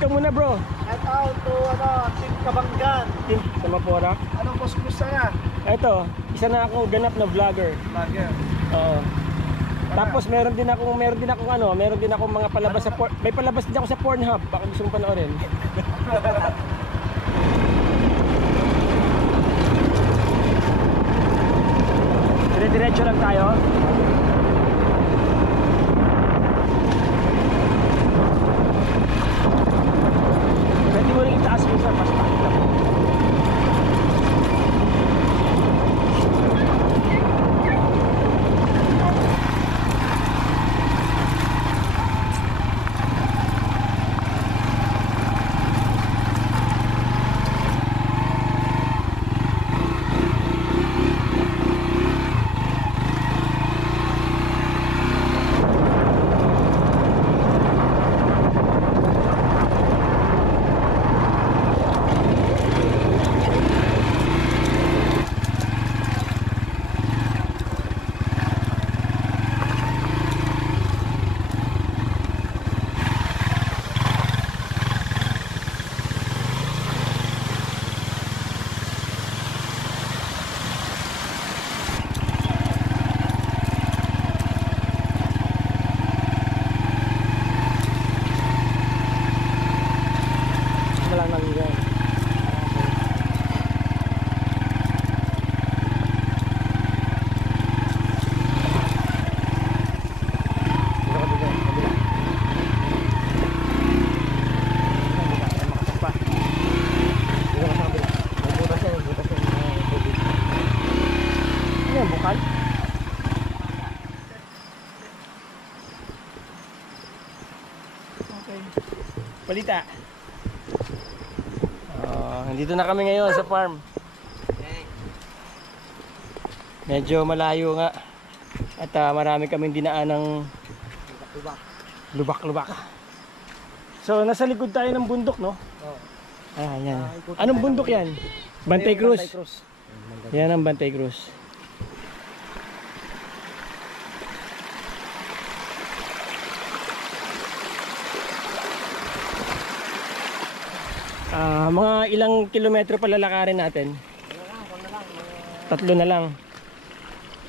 ka muna bro. Shout out to Team Kabanggan. Team sa Mapora. Anong boss gusto na? Ito, isa na akong ganap na vlogger. Vlogger. Oo. Tapos meron din akong mga palabas sa may palabas din ako sa Pornhub, baka gusto mong panoorin. Dire-diretso lang tayo. Pwede mo rin itaas mo sa pasta. Balita. Nandito na kami ngayon sa farm. Medyo malayo nga. At marami kaming dinaan ng lubak-lubak. So nasa likod tayo ng bundok, no? Oo. Yan. Anong bundok yan? Bantay Cruz. Yan ang Bantay Cruz. Mga ilang kilometro pa lalakarin natin? 3 na lang.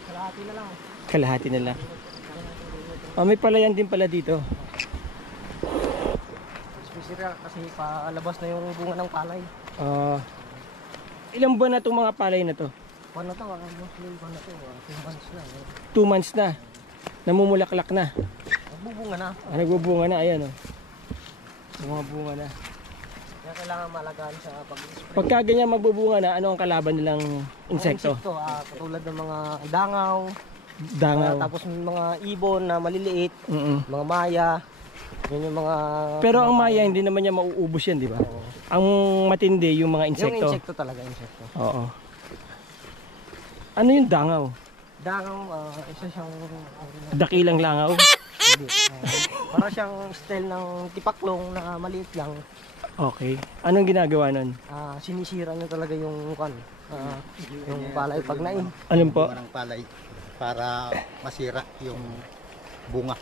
Kalahati na lang. Kalahati na lang. May palayan din pala dito. Special kasi palabas na yung bunga ng palay. Ilang buwan na itong mga palay na to? Paano to? Mostly paano to? 2 months na. 2 months na. Namumulaklak na. Nagbubunga na. Nagbubunga na. Ayan o. Mga bunga na. Kaya kailangan malagaan sa pag-spray. Pagka ganyan magbubunga na, ano ang kalaban nilang insekto? Katulad ng mga dangaw. Tapos mga ibon na maliliit. Mga maya. Yun yung mga... Pero ang maya hindi naman niya mauubos yan, di ba? Oo. Ang matindi yung mga insekto. Yung insekto talaga, insekto. Oo. Ano yung dangaw? Dangaw, isa siyang... Dakilang langaw? Hindi. Para siyang style ng tipaklong na maliit lang. Okay. Anong ginagawa nun? Sinisira niya talaga yung yung palay pag nain. Anong po? Parang palay para masira yung bunga.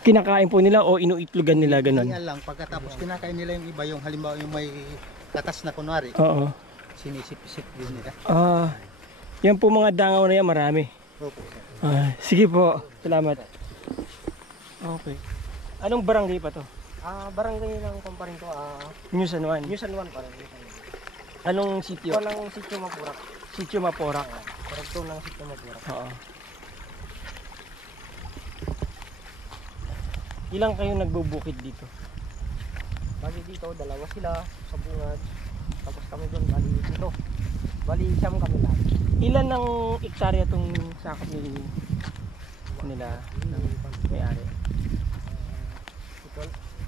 Kinakain po nila o inuitlogan nila ganun? Hindi lang, pagkatapos kinakain nila yung iba, yung halimbawa yung may katas na kunwari. Oo. Sinisip-sip din nila. Yan po mga dangaw na yan, marami. Opo. Sige po, salamat. Okay. Anong barangay pa to? Barangay ng kumparin ko, New San Juan. New San Juan pa rin. Anong sityo? Walang sityo Mapurak. Sityo Maporak. Paragto ng sityo Mapurak. Oo. Ilang kayo nagbubukid dito? Bali dito, 2 sila sa bungad. Tapos kami doon, bali dito. Bali siyam kami lahat. Ilan ang ektarya itong sakop nila ng may-ari?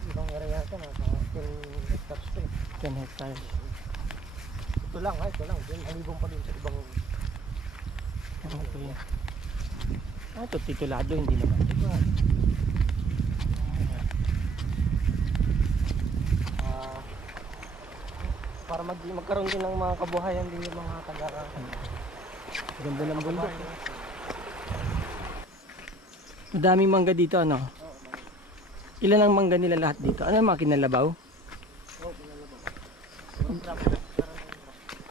Itong area ito, nasa 10 hectares ito. 10 hectares. Ito lang. Alibong pa din sa ibang... Okay. Ito titulado, hindi naman. Para magkaroon din ng mga kabuhayan din yung mga taga... Ganda ng bundok. Madaming mangga dito, ano? Ilan ang mangga nila lahat dito? Ano ang mga kinalabaw?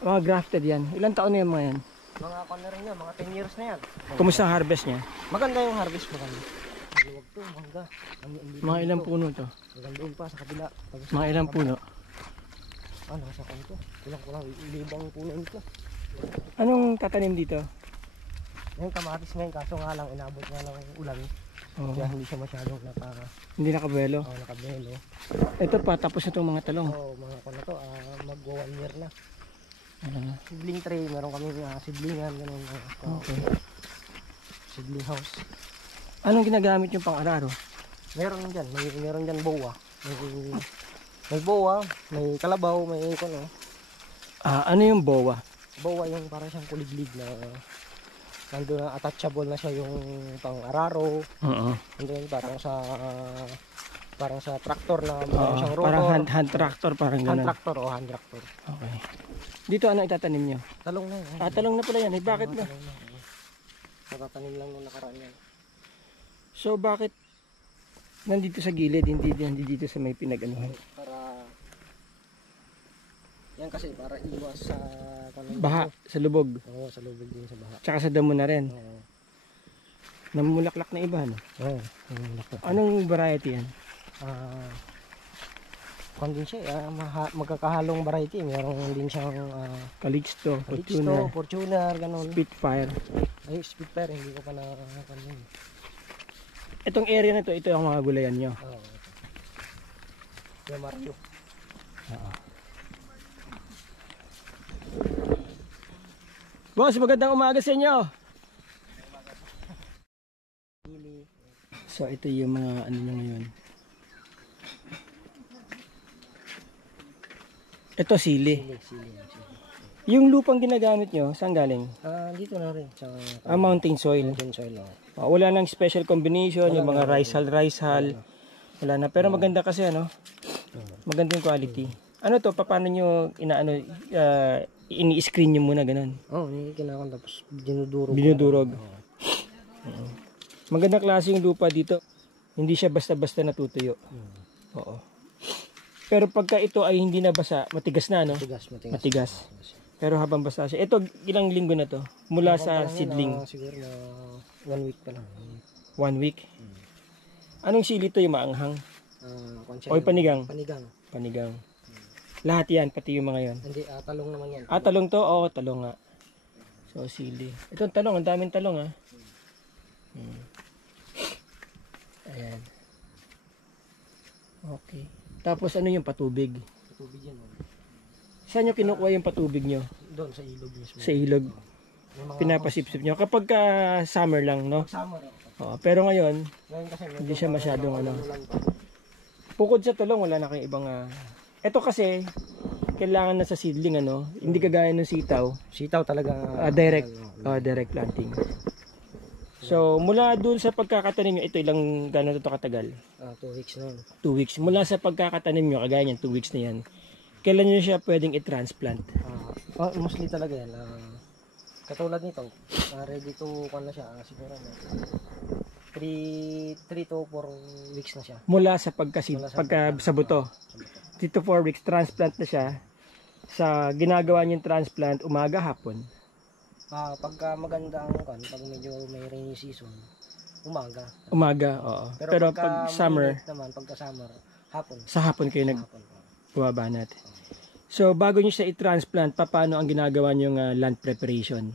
Mga grafted yan. Ilang taon na yan mga yan? Mga na rin yan, mga 10 years na yan. Kumusta ang harvest niya? Maganda yung harvest, maganda. Maluwag to, mangga. Mga ilang puno to? Maganda doon pa sa kabila. Mga ilang puno? Nasa kanto. Kulang-kulang, libang puno nito. Anong tatanim dito? Yung kamatis ngayon, kaso nga lang, inabot nga lang ang ulan. Oh. Kaya hindi siya masyadong Hindi nakabuelo? nakabelo. Ito pa, tapos na itong mga talong. Oo, mga ko na to, mag-go 1 year na. Ano na? Sibling tray, meron kami siblingan, ganun. Okay. Sibling house. Anong ginagamit yung pang-araro? Meron dyan, meron dyan boa. May boa, may kalabaw, may ikono. Ano yung boa? Boa yung parang siyang kuliglig na nandun na attachable na siya yung pang-araro. Nandun parang sa tractor na meron siyang rotor. Parang hand tractor, parang hand gano'n. tractor o hand tractor. Okay. Dito ano itatanim nyo? Talong na yun. Talong na pala yan. Bakit ba? Talong na. Natatanim lang nung nakaraan yan. So bakit nandito sa gilid, hindi dito sa may pinag-anuhan? Para yan kasi para iwas sa Baha, sa lubog. Oo, sa lubog din sa baha. Tsaka sa damo na rin. Oo. Namumulaklak na iba, no? Oo. Anong variety yan? Kung din siya, magkakahalong variety. Meron din siyang Calixto, Fortuner, Fortuner, Fortuner, ganun. Spitfire. Ay, Spitfire, hindi ko pa nakakapan. Itong area na to, ito ang mga gulayan nyo. Oo. Kaya Mario. Boss, magandang umaga sa inyo. So ito yung mga ano nyo ngayon. Ito sili. Yung lupang ginagamit nyo, saan galing? Dito na rin. Sa Mountain soil. mountain soil. Wala nang special combination, yung mga rice hull. Wala na. Pero maganda kasi ano. Maganda yung quality. Ano to, paano nyo ini-screen nyo muna ganun? Oo, kinakon tapos dinudurog. Binudurog. Magandang klase yung lupa dito. Hindi siya basta-basta natutuyo. Oo. Pero pagka ito ay hindi na basa, matigas na, no? Matigas. Pero habang basa siya. Ito, ilang linggo na to? Mula sa seedling. Siguro na 1 week pa lang. 1 week? Anong sili to, yung maanghang? O yung panigang? Panigang. Panigang. Lahat yan, pati yung mga yan. Hindi, talong naman yan. Talong to? Oo, talong nga. So, sili. Ito talong, ang daming talong, ha? Ayan. Okay. Tapos ano yung patubig? Tubig yan. Saan nyo kinukuha yung patubig nyo? Doon sa ilog mismo. Sa ilog. Pinapasipsip nyo. Kapag summer lang, no? Summer. Pero ngayon, Kasi hindi siya masyadong ano. Bukod sa talong, wala na kayong ibang... Ito kasi, kailangan na sa seedling, ano? Hindi kagaya ng sitaw. Sitaw talaga. Direct planting. So, mula dun sa pagkakatanim nyo, ito ilang gano'n ito katagal? 2 weeks na yun. 2 weeks. Mula sa pagkakatanim nyo, kagaya niyan, 2 weeks na yan, kailan nyo siya pwedeng i-transplant? Mostly talaga yan. Katulad nito, ready to kung na siya. Siguro 3 to 4 weeks na siya. Mula sa sa buto. 3 to 4 weeks, transplant na siya. Sa ginagawa nyo yung transplant, umaga, hapon. Pagka maganda ang pag medyo may rainy season, umaga, oo. Pero pag summer naman, pagka summer, hapon. Sa hapon kayo nagbabanat. So bago niyo siya i-transplant, paano ang ginagawa niyo ng land preparation?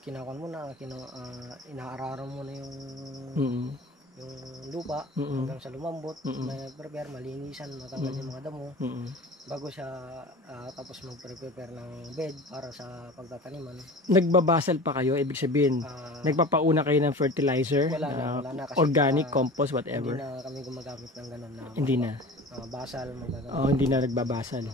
Kinakon mo na, inaararan mo na yung lupa hanggang sa lumambot, prepare, malinisan, matanggal yung mga damo. Bago siya tapos mag-prepare ng bed para sa pagtataniman. Nagbabasal pa kayo? Ibig sabihin, nagpapauna kayo ng fertilizer? Wala na kasi, organic, compost, whatever? Hindi na kami gumagamit ng ganun na. Hindi na? Basal, hindi na nagbabasal.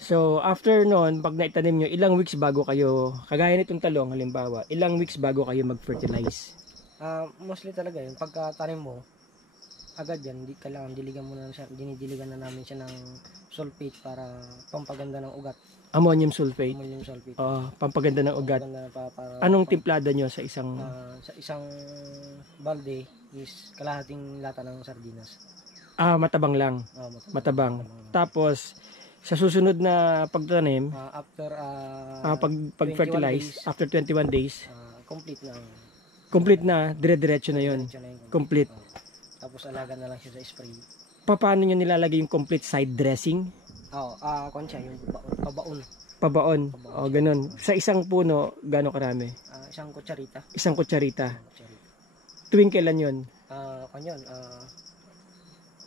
So, after nun, pag naitanim nyo, ilang weeks bago kayo, kagaya nitong talong, halimbawa, ilang weeks bago kayo mag-fertilize? Mostly talaga yun. Pagkatanim mo, agad yan, kailangan diligan mo na siya, dinidiligan na namin siya ng sulfate para pampaganda ng ugat. Ammonium sulfate? Ammonium sulfate. Pampaganda ng ugat. Anong timplada nyo sa isang... sa isang balde is kalahating lata ng sardinas. Matabang lang. Matabang. Tapos, Sa susunod na pagtanim, After pag-fertilize, 21 days, after 21 days, complete na. dire-diretso na yun. Diretso na yung Complete. Tapos alaga na lang siya sa spray. Paano nyo nilalagay yung complete side dressing? Kung siya, yung pabaon. Pabaon. O, ganun. Sa isang puno, gano'ng karami? Isang kutsarita. Isang kutsarita. Tuwing kailan yun? Kanyon,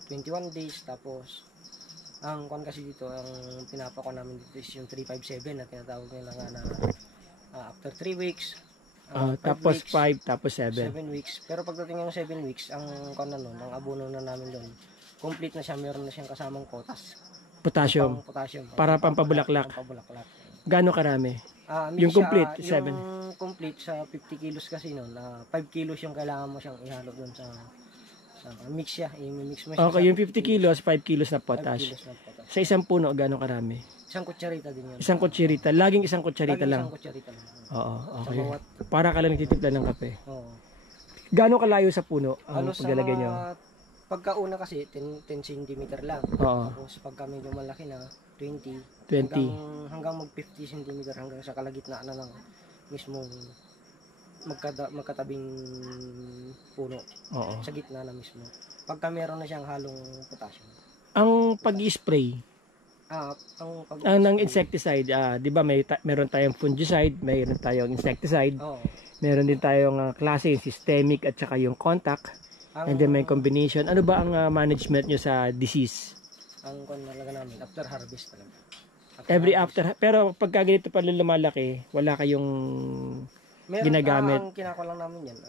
21 days, tapos ang kwan kasi dito, ang pinapako namin dito is yung 357 na tinatawag nila nga na after 3 weeks, Tapos 5, 5 weeks, tapos 7. 7 weeks. Pero pagdating ng 7 weeks, ang kwan na nun, ang abono na namin doon, complete na siya, meron na siyang kasamang potas. Potassium. Potassium. Para pampabulaklak. Pampabulaklak. Gano'ng karami? Yung complete, 7. Yung complete sa 50 kilos kasi noon, 5 kilos yung kailangan mo siyang ihalo doon sa mix siya, i-mix mo siya. Okay, yung 50 kilos, 5 kilos na 5 potash. kilos na potash. Sa isang puno, gano'ng karami? Isang kutsarita din yun. Isang kutsarita. Laging isang kutsarita Laging lang. Isang kutsarita lang. Oo, okay. Sa bawat, Para ka lang nagtitimpla ng kape. oo. Gano'ng kalayo sa puno ang Halos sa paglalagay nyo? pagkauna kasi 10 cm lang. Oo, Tapos pagka medyo malaki na 20. 20. Hanggang mag 50 cm hanggang sa kalagitnaan na ng mismong magkatabing puno. Oo. Sa gitna na mismo. Pagka meron na siyang halong potassium. Ang pag-spray, ng insecticide, di ba meron tayong fungicide, meron tayong insecticide, Oo. meron din tayong klase, yung systemic at saka yung contact, and then may combination. Ano ba ang management nyo sa disease? Ang kwan talaga namin, after harvest talaga. Pero pagka ganito pa lumalaki, wala kayong ginagamit? Ang kinako lang namin yan,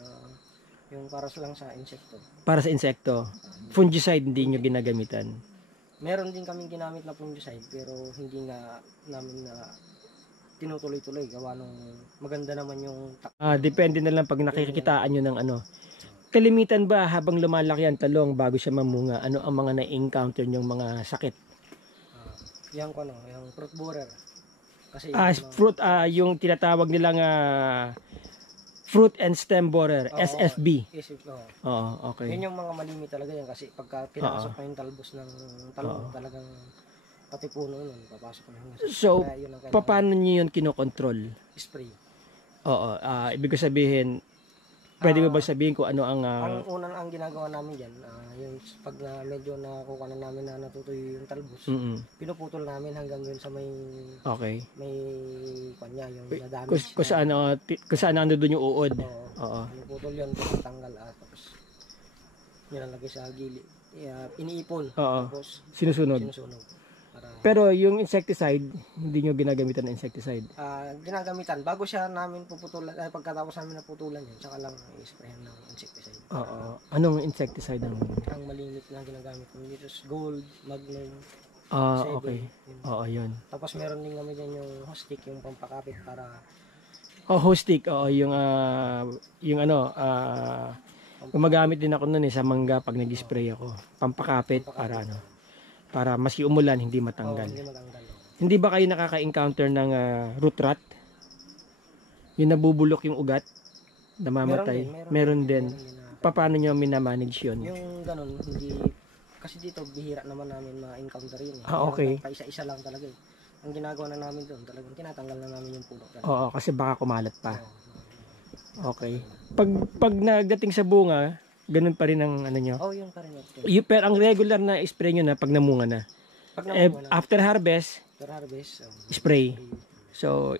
yung para lang sa insekto. Para sa insekto. Fungicide hindi nyo ginagamitan. Meron din kaming ginamit na fungicide pero hindi nga namin na tinutuloy-tuloy gawa nung maganda naman yung Depende na lang pag nakikitaan nyo ng ano. Kalimitan ba habang lumalaki ang talong bago siya mamunga, ano ang mga na-encounter nyong mga sakit? yung fruit borer. Kasi Fruit, yung tinatawag nilang fruit and stem borer, SFB. Oo, okay. Yun yung mga malimit talaga yan kasi pagka pinasok na yung talbos ng talong, talagang pati puno nun, papasok na yun. So, Kaya yun ang kailangan. paano nyo yun kinokontrol? Spray. Oo, ibig ko sabihin, pwede mo ba sabihin kung ano ang... Ang unang ang ginagawa namin dyan, yung pag medyo nakuha na namin na natutuyo yung talbos, pinuputol namin hanggang yun sa may kanya, yung na-damage. Kung saan ano doon yung uod. Oo. Pinuputol yun, pinatanggal tapos nilalagay sa gilid. Iniipon. Tapos sinusunog. Pero yung insecticide, hindi nyo ginagamitan ng insecticide? Ginagamitan. Bago siya namin puputulan, pagkatapos namin naputulan yun, saka lang i-sprayan ng insecticide. Oo. Anong insecticide ang... Ang malimit na ginagamit ko dito is Gold, Magnum, okay. Oo, yun. Tapos meron din kami dyan yung hostik, yung pampakapit para... hostik. Oo, gumagamit din ako nun sa mangga pag nag-spray ako. Pampakapit para para maski umulan hindi matanggal. Hindi matanggal. Hindi ba kayo nakaka-encounter ng root rot? Yung nabubulok yung ugat, namamatay. Meron din. Paano nyo minamanage yun? Yung ganun, hindi kasi dito bihira naman namin ma-encounter yun. Okay. Paisa-isa lang talaga. Ang ginagawa na namin doon, talagang tinatanggal na namin yung puno. Oo, kasi baka kumalat pa. Okay. Pag nagdating sa bunga, ganun pa rin ang ano nyo? Yun pa rin. Pero ang regular na spray nyo na pag namunga na. After harvest, spray. So,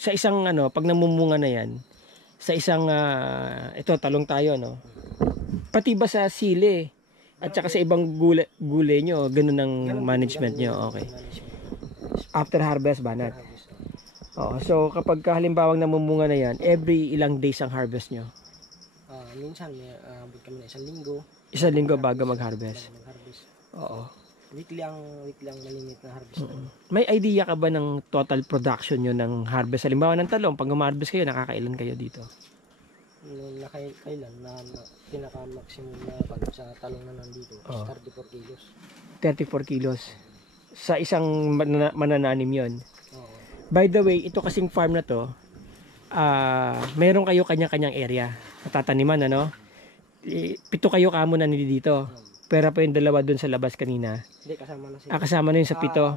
sa isang pag namumunga na yan, sa isang, ito, talong tayo, no? Pati ba sa sili, at saka sa ibang gulay nyo, ganun ang management nyo, okay. After harvest, banat. So, kapag halimbawang namumunga na yan, every ilang days ang harvest nyo? Minsan, abot kami na 1 linggo. 1 linggo bago mag-harvest. Oo. Weekly ang malimit na harvest. May idea ka ba ng total production nyo ng harvest? Halimbawa ng talong, pag umarvest kayo, nakakailan kayo dito? Kailan na pinaka-maximum na sa talong na nandito is 34 kilos. 34 kilos. Sa isang manananim yon. By the way, ito kasing farm na to, meron kayo kanya-kanyang area. Natataniman, 7 kayo kamo na dito. Pera pa yung dalawa dun sa labas kanina. Hindi, kasama na sila. Kasama na yung sa pito.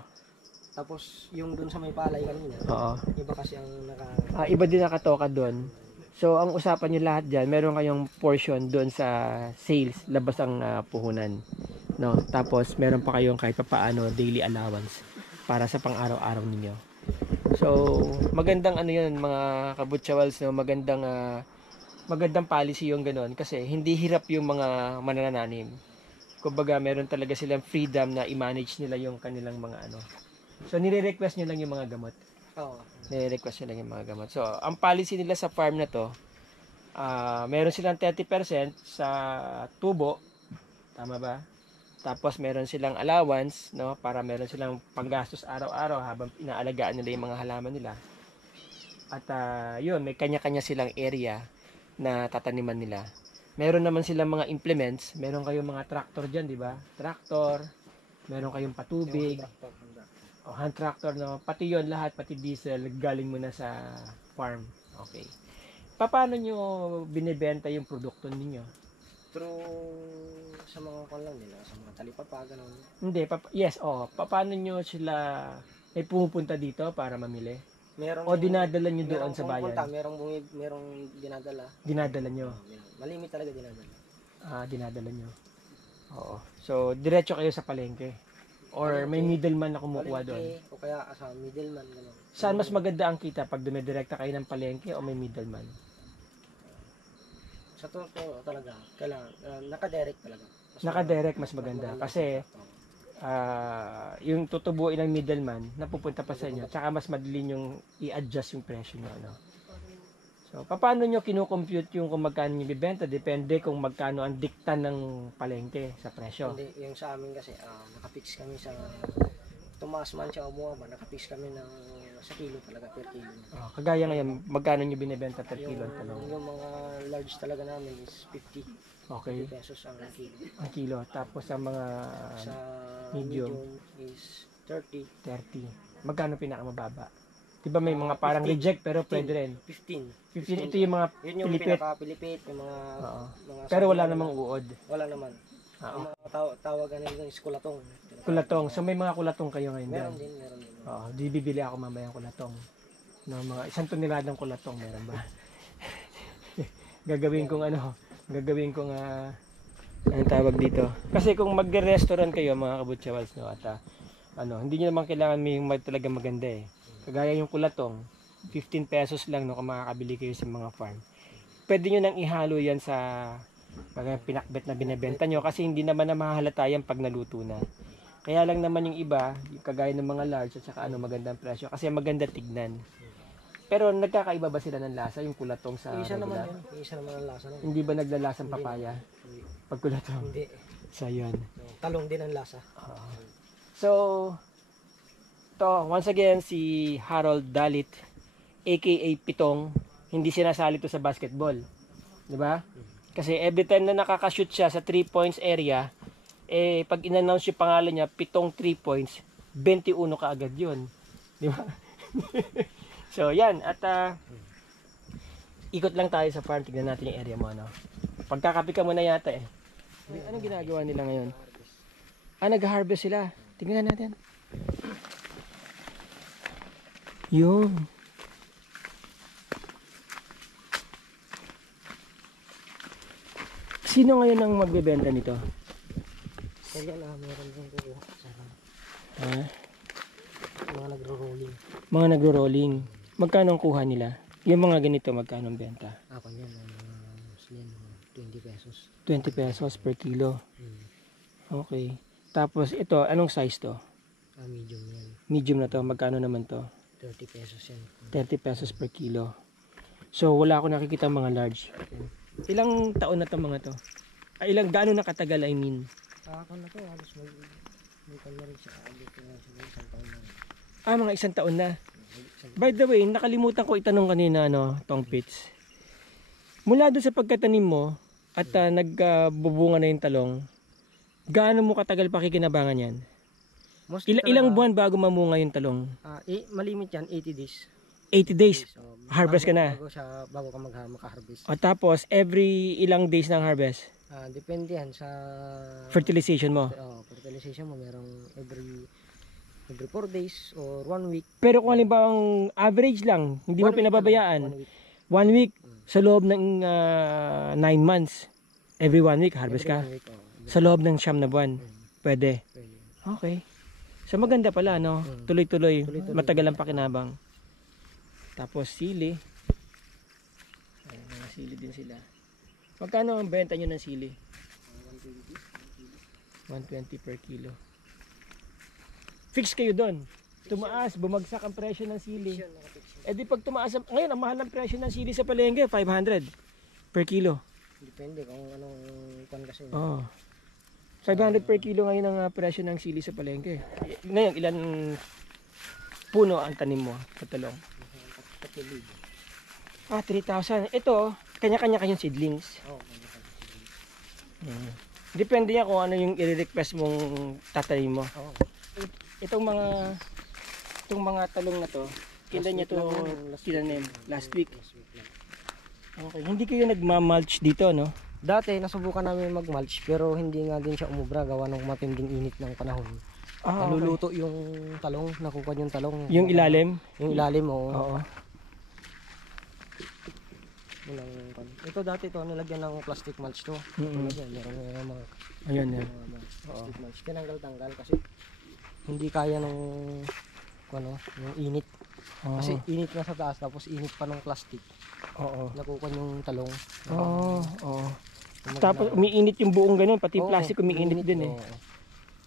Tapos yung dun sa may palay kanina, Oo. iba kasi ang Iba din nakatoka dun. So, ang usapan nyo lahat dyan, meron kayong portion dun sa sales, labas ang puhunan. No? Tapos, meron pa kayong kahit pa paano daily allowance para sa pang-araw-araw ninyo. So, magandang ano yun, mga kabutsawals, no? Magandang policy yung ganun kasi hindi hirap yung mga manananim. Kumbaga, meron talaga silang freedom na i-manage nila yung kanilang mga ano. So, nire-request nyo lang yung mga gamot. Oo. Nire-request nyo lang yung mga gamot. So, ang policy nila sa farm na to, meron silang 30% sa tubo. Tama ba? Tapos, meron silang allowance, no? Para meron silang panggastos araw-araw habang inaalagaan nila yung mga halaman nila. At, yun, may kanya-kanya silang area na tataniman nila. Meron naman silang mga implements. Meron kayong mga tractor dyan, di ba? Tractor. Meron kayong patubig. Hand tractor, no? Pati yon lahat, pati diesel, galing muna sa farm. Okay. Paano nyo binibenta yung produkto ninyo? Through sa mga kon lang nila, sa mga talipapa, gano'n. Hindi, paano nyo sila may pumupunta dito para mamili? Meron O dinadala nyo doon sa bayan? Merong dinadala. Dinadala nyo? Malimit talaga dinadala. Dinadala nyo. Oo. So, diretso kayo sa palengke? Or may middleman na kumukuha doon? O kaya sa middleman, gano'n. Saan mas maganda ang kita? Pag dumidirekta kayo ng palengke o may middleman? Sa totoo talaga, kailangan, naka-direct talaga. Naka-direct mas maganda. Kasi, yung tutubuin ng middleman, napupunta pa sa inyo. Tsaka mas madali yung i-adjust yung presyo nyo. Ano? So, paano nyo kinukompute yung kung magkano nyo bibenta? Depende kung magkano ang dikta ng palengke sa presyo. Hindi, yung sa amin kasi, nakapix kami sa tumaas man siya o bumaba, nakapix kami ng sa kilo talaga, per kilo. Kagaya ngayon, magkano nyo binibenta per kilo? Yung mga large talaga namin is 50. Okay. 50 pesos ang kilo. Ang kilo. Tapos sa mga Sa medium is 30. 30. Magkano pinakamababa? Diba may mga parang 15, reject pero 15, pwede rin. 15. 15 ito yung mga yun yung pilipit. pinaka-pilipit, yung mga Pero wala namang uod. Wala naman. Yung mga tawagan nila is kulatong. Kulatong. So may mga kulatong kayo ngayon. Meron din. Di bibili ako mamaya ng kulatong. No, mga 1 toneladang kulatong meron ba? gagawin kong anong tawag dito. Kasi kung mag-restaurant kayo mga kabutsawals, no, at hindi niyo naman kailangan may talaga maganda eh. Kagaya yung kulatong, 15 pesos lang no, kung makakabili kayo sa mga farm. Pwede nyo nang ihalo yan sa pinakbet na binebenta nyo kasi hindi naman na mahahalata yan pag naluto na. Kaya lang naman yung iba, yung kagaya ng mga large at saka magandang presyo kasi maganda tignan. Pero nagkakaiba ba sila ng lasa yung kulatong sa Isa naman regular? Isa naman ang lasa nun. Hindi ba naglalasang papaya? Pag kulatong? Hindi. So yun. Talong din ang lasa. So, once again, si Harold Dalit, aka Pitong, hindi sinasali to sa basketball. Di ba? Kasi every time na nakakashoot siya sa 3 points area, pag in-announce yung pangalan niya, Pitong 3 points, 21 ka agad yun. Di ba? So, yan. At, ikot lang tayo sa farm. Tignan natin yung area mo, ano. Pagkakapi ka muna yata eh. Anong ginagawa nila ngayon? Nag-harvest sila. Tignan natin. Yun. Sino ngayon ang magbebenta nito? Kaya meron din kukuha. Mga nagro-rolling. Mga nagro-rolling. Magkano ang kuha nila? Yung mga ganito, magkano ang benta? Ako yan, 20 pesos. 20 pesos per kilo. Okay. Tapos ito, anong size to? Medium yan. Medium na to. Magkano naman to? 30 pesos yan. 30 pesos per kilo. So, wala ako nakikita mga large. Ilang taon na to mga to? Gaano na katagal, I mean? Ako na to, halos may kanya rin siya. Isang taon na. Mga 1 taon na. By the way, nakalimutan ko itanong kanina, Tong Pits. Mula doon sa pagkatanim mo, at nagbubunga na yung talong, gaano mo katagal pakikinabangan yan? Ilang buwan bago mamunga yung talong? Malimit yan, 80 days. 80 days. So, Harvest ka na. Bago ka makaharvest. O tapos, every ilang days ng harvest? Depende yan sa Fertilization mo. fertilization mo. Merong every 4 days or 1 week. Pero kung halimbawa ang average lang, hindi mo 1 week pinababayaan, talaga, 1 week sa loob ng 9 months, every 1 week harvest ka. 1 week. Sa loob ng 9 na buwan, pwede. Pwede. Okay. So maganda pala, no? Tuloy-tuloy, Tuloy-tuloy. matagal ang pakinabang. Tapos sili. Ay, mga sili din sila. Magkano ang benta nyo ng sili? 120 per kilo. Fix kayo doon. Tumaas, bumagsak ang presyo ng sili. Eh di pag tumaas, ngayon ang mahal ng presyo ng sili sa palengke, 500 per kilo. Depende kung anong kwan kasi. Oh. 500 per kilo ngayon ang presyo ng sili sa palengke. Ngayon, ilan puno ang tanim mo sa talong? 3,000. Ito, kanya-kanya kayong seedlings. Depende yan kung ano yung i-request mong tatanim mo. Itong mga talong na to, kailan niya to tinanim? Last week. Okay, hindi kayo nagma-mulch dito, no? Dati nasubukan namin mag-mulch pero hindi nga din siya umubra gawa ng matinding init ng panahon. Okay. Naluluto yung talong, nakukuha yung talong. Yung ilalim? Yung ilalim mo. Oo. Ito dati to nilagyan ng plastic mulch to. Meron mga Ayun yan. plastic mulch. Tinanggal-tanggal kasi hindi kaya nung yung init. Kasi init na sa taas tapos init pa ng plastic. Oo. Nakukuha yung talong. Oo. Tapos umiinit yung buong ganun, pati yung plastic umiinit din eh.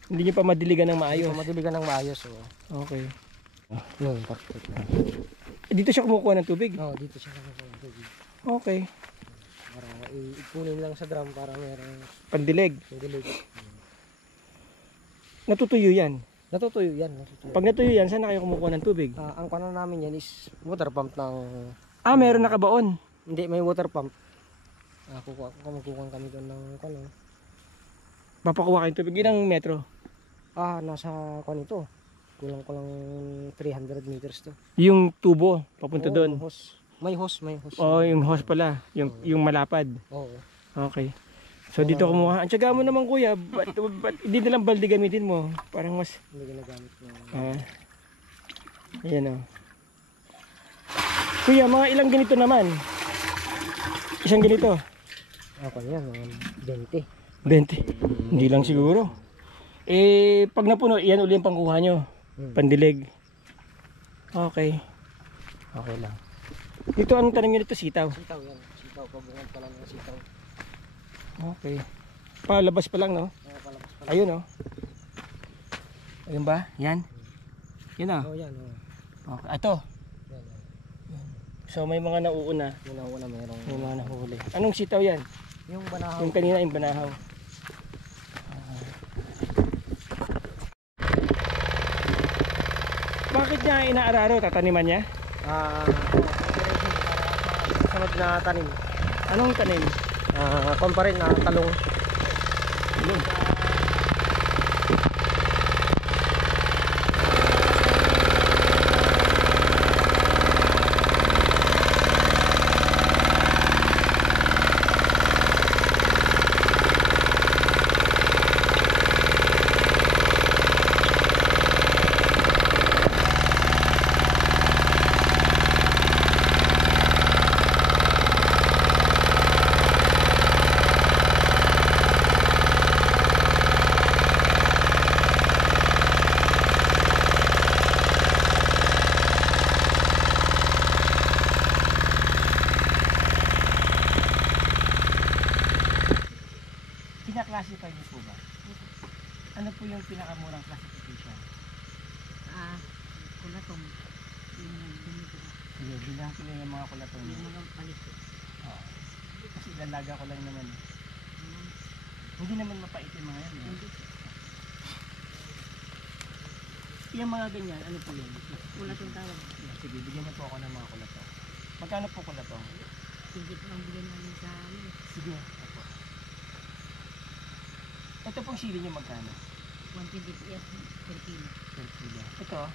Hindi nyo pa madiligan ng maayos. Hindi madiligan ng maayos. Okay. Yun, perfect na. Dito siya kumukuha ng tubig? Dito siya kumukuha ng tubig. Okay. Para ipunin lang sa drum para merong Pandilig. dilig. Natutuyo yan. Natutuyo yan. Pag natuyo yan, saan na kayo kumukuha ng tubig? Ang kanan namin yan is water pump ng... Meron nakabaon. Hindi, may water pump. Kukuha kami doon ng Papakuha kayong tubig. Ilang metro? nasa ito. Kulang 300 meters to. Yung tubo, papunta doon. Hose. May hose. Yung hose pala. Yung malapad. Oo. Okay. So dito kumuha. Ang tiyaga mo naman kuya, ba't hindi na lang balde gamitin mo? Parang mas... Hindi ginagamit mo. Ayan o. Kuya, mga ilang ganito naman? Isang ganito? Yan, 20. 20. Hindi lang siguro. Pag napuno, iyan uli yung pangkuha nyo. Pandilig. Okay. Okay lang. Dito, anong tanim nyo dito? Sitaw? Sitaw yan. Sitaw, pabungan pa lang ng sitaw. Okay. Palabas pa lang, no? Palabas pa lang. Ayun, no? Ayun ba? Yan? Yan, no? Yan. Okay. Ito. Yan. So, may mga nauuna. Yung nauna merong... May mga nahuli. Anong sitaw yan? Yung banahaw. Yung kanina, yung banahaw. Bakit niya inaararo? Tataniman niya? Sunod na tanim. Anong tanim? Kumpare na talong. Pina-classify niyo po ba? Ano po yung pinakamurang classification? Kulatong. Yung ganito. Sige, bilang ko lang yung mga kulatong niyo. Yung mga palito. Kasi dalaga ko lang naman. Hindi naman mapait yung mga yan. Hindi. Yung mga ganyan, ano po yun? Kulatong tawag. Sige, bigyan niyo po ako ng mga kulatong. Magkano po kulatong? Sige po ang bigyan namin sa amin. Sige. Apo. Ito pong sili niyo magkano? 120 per kilo. Per kilo. Ito.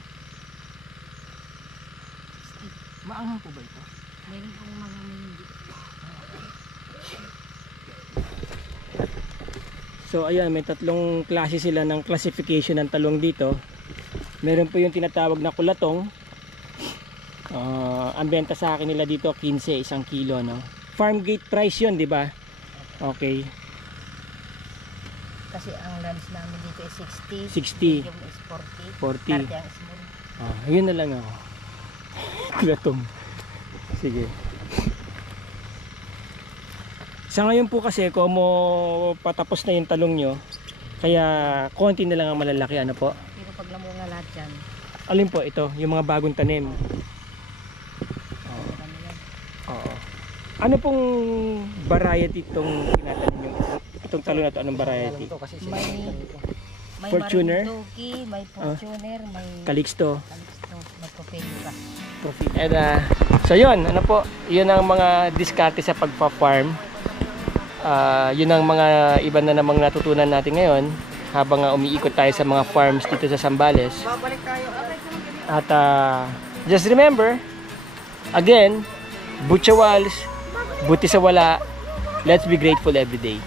Maanghang po ba ito? Meron pong mga may hindi. So ayan, may tatlong klase sila ng classification ng talong dito. Meron po yung tinatawag na kulatong. Ang benta sa akin nila dito 15 isang kilo, no. Farm gate price 'yon, 'di ba? Okay. Kasi ang lunch namin dito is 60. 60. Medium is 40. 40. 30 ang small. Ayun na lang ako. Kulatong. Sige. Sa ngayon po kasi, como patapos na yung talong nyo, kaya konti na lang ang malalaki, ano po? Pero pag lamunga lahat yan, Alin po ito? Yung mga bagong tanim. ano yan? Oo. Ano pong variety itong tinatanim nyo? Itong talong na to, anong variety? Ito kasi sila. May Fortuner? Marinduki, may Fortuner, may Calixto. Calixto, may Propelica. And, so yun, ano po, yun ang mga diskarte sa pagpa-farm. Yun ang mga iba na namang natutunan natin ngayon habang umiikot tayo sa mga farms dito sa Zambales. Babalik tayo. At just remember, again, Butchawals, buti sa wala, let's be grateful every day.